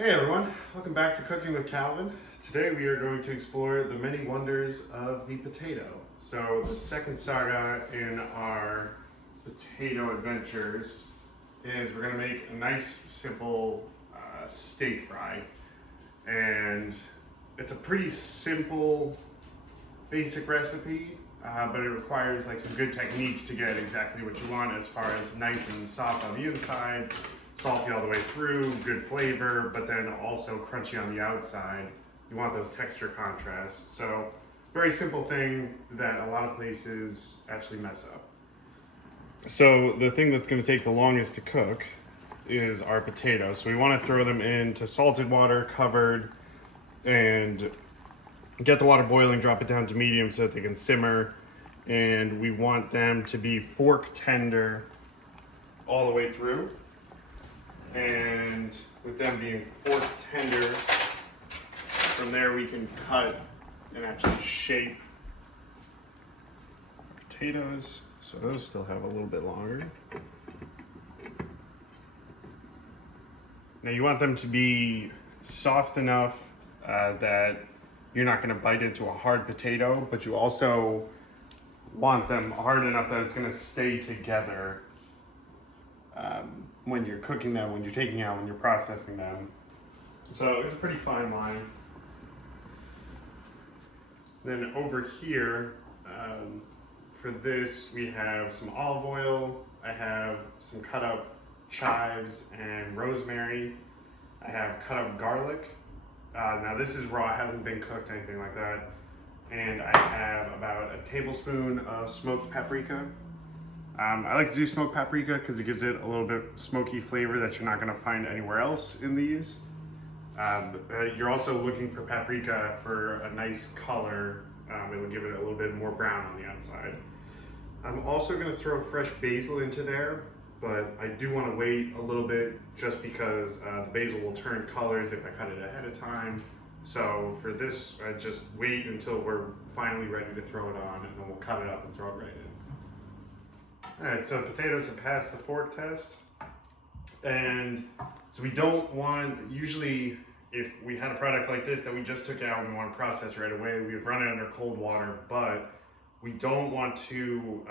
Hey everyone, welcome back to Cooking with Calvin. Today we are going to explore the many wonders of the potato. So the second saga in our potato adventures is we're going to make a nice simple steak fry. And it's a pretty simple, basic recipe, but it requires like some good techniques to get exactly what you want as far as nice and soft on the inside, salty all the way through, good flavor, but then also crunchy on the outside. You want those texture contrasts. So very simple thing that a lot of places actually mess up. So the thing that's going to take the longest to cook is our potatoes. So we want to throw them into salted water, covered, and get the water boiling, drop it down to medium so that they can simmer. And we want them to be fork tender all the way through. And with them being fork tender, from there we can cut and actually shape potatoes. So those still have a little bit longer. Now you want them to be soft enough that you're not going to bite into a hard potato, but you also want them hard enough that it's going to stay together when you're cooking them, when you're taking out, when you're processing them. So it's a pretty fine line. Then over here, for this, we have some olive oil. I have some cut up chives and rosemary. I have cut up garlic. Now this is raw, it hasn't been cooked, anything like that. And I have about a tablespoon of smoked paprika. I like to do smoked paprika because it gives it a little bit smoky flavor that you're not going to find anywhere else in these. You're also looking for paprika for a nice color. It will give it a little bit more brown on the outside. I'm also going to throw fresh basil into there, but I do want to wait a little bit just because the basil will turn colors if I cut it ahead of time. So for this, I just wait until we're finally ready to throw it on, and then we'll cut it up and throw it right in. Alright, so potatoes have passed the fork test. And so we don't want, usually if we had a product like this that we just took out and we want to process right away, we would run it under cold water, but we don't want to,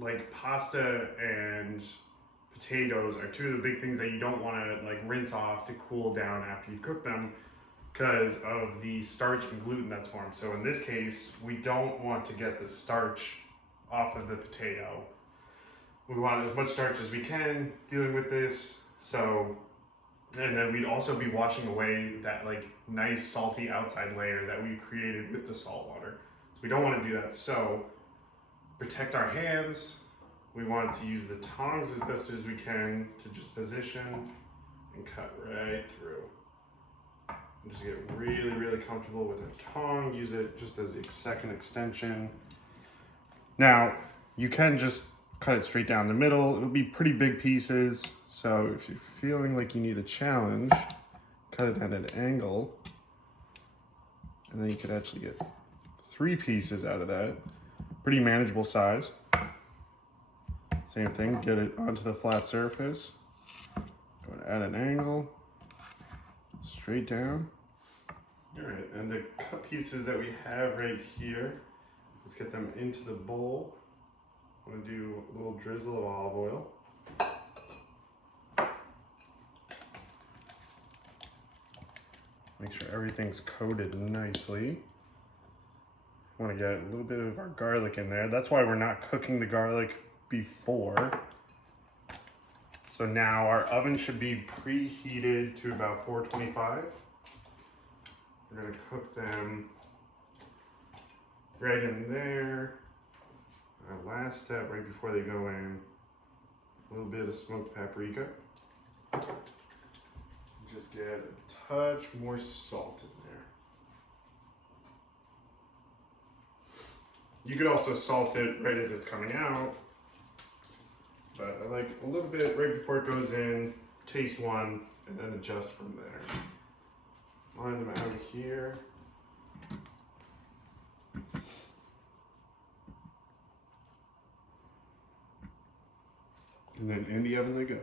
like pasta and potatoes are two of the big things that you don't want to like rinse off to cool down after you cook them because of the starch and gluten that's formed. So in this case, we don't want to get the starch off of the potato. We want as much starch as we can dealing with this. So, and then we'd also be washing away that like nice salty outside layer that we created with the salt water. So we don't want to do that. So protect our hands. We want to use the tongs as best as we can to just position and cut right through. And just get really, really comfortable with a tong. Use it just as a second extension. Now, you can just cut it straight down the middle. It'll be pretty big pieces. So if you're feeling like you need a challenge, cut it at an angle. And then you could actually get 3 pieces out of that. Pretty manageable size. Same thing, get it onto the flat surface. Go at an angle, straight down. All right, and the cut pieces that we have right here, let's get them into the bowl. I'm gonna do a little drizzle of olive oil. Make sure everything's coated nicely. Want to get a little bit of our garlic in there. That's why we're not cooking the garlic before. So now our oven should be preheated to about 425. We're gonna cook them right in there. Our last step right before they go in, a little bit of smoked paprika. Just get a touch more salt in there. You could also salt it right as it's coming out, but I like a little bit right before it goes in, taste one, and then adjust from there. Line them out here. And then in the oven they go.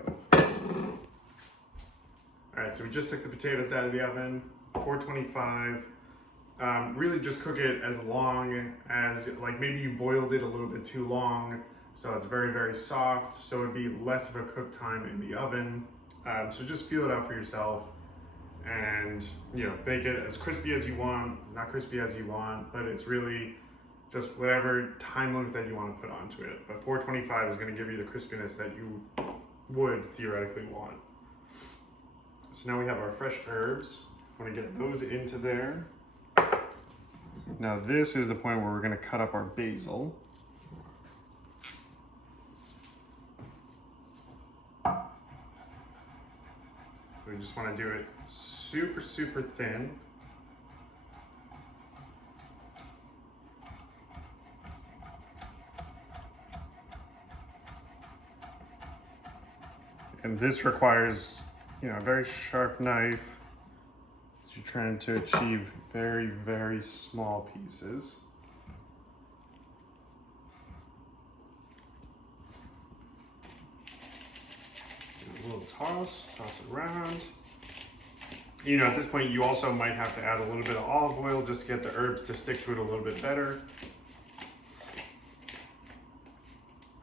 All right, so we just took the potatoes out of the oven, 425. Really just cook it as long as, like maybe you boiled it a little bit too long, so it's very, very soft, so it'd be less of a cook time in the oven. So just feel it out for yourself and, you know, bake it as crispy as you want, as not crispy as you want, but it's really just whatever time limit that you want to put onto it. But 425 is going to give you the crispiness that you would theoretically want. So now we have our fresh herbs. I want to get those into there. Now this is the point where we're going to cut up our basil. We just want to do it super, super thin. And this requires, you know, a very sharp knife. You're trying to achieve very, very small pieces. A little toss it around. You know, at this point, you also might have to add a little bit of olive oil just to get the herbs to stick to it a little bit better.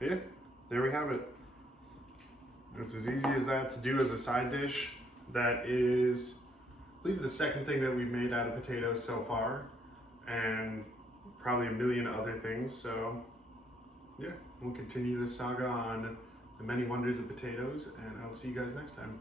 Yeah, there we have it. It's as easy as that to do as a side dish. That is, I believe, the second thing that we've made out of potatoes so far, and probably a million other things. So yeah, we'll continue this saga on the many wonders of potatoes, and I'll see you guys next time.